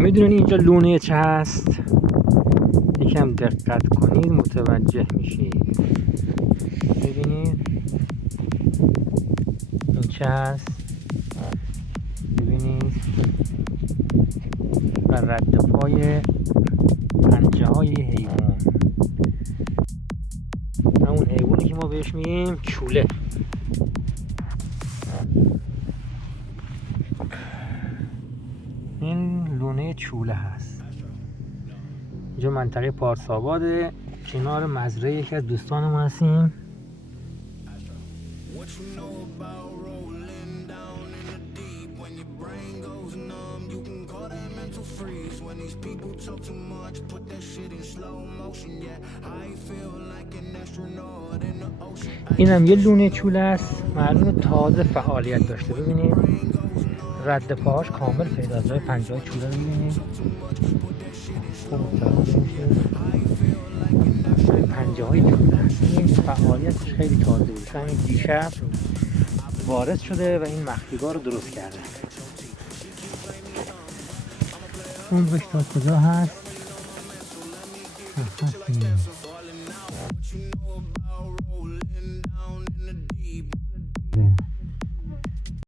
میدونین اینجا لونه چه هست؟ یکم دقت کنید متوجه میشید. ببینید این چه هست؟ ببینید و رد پای پنجه های حیوان، همون حیوانی که ما بهش میگیم چوله. این لونه چوله هست. اینجا منطقه پارساباده، کنار مزرعه یکی از دوستان ما هستیم. اینم یه لونه چوله است، معلومه تازه فعالیت داشته. ببینید رد پاهاش کامل پیداست، جای پنجه های چوله رو ببینید پنجه های چوله است. این فعالیتش خیلی تازه بود، همین دیشب وارد شده و این مخفیگاه رو درست کرده. عمرش تا کجا هست؟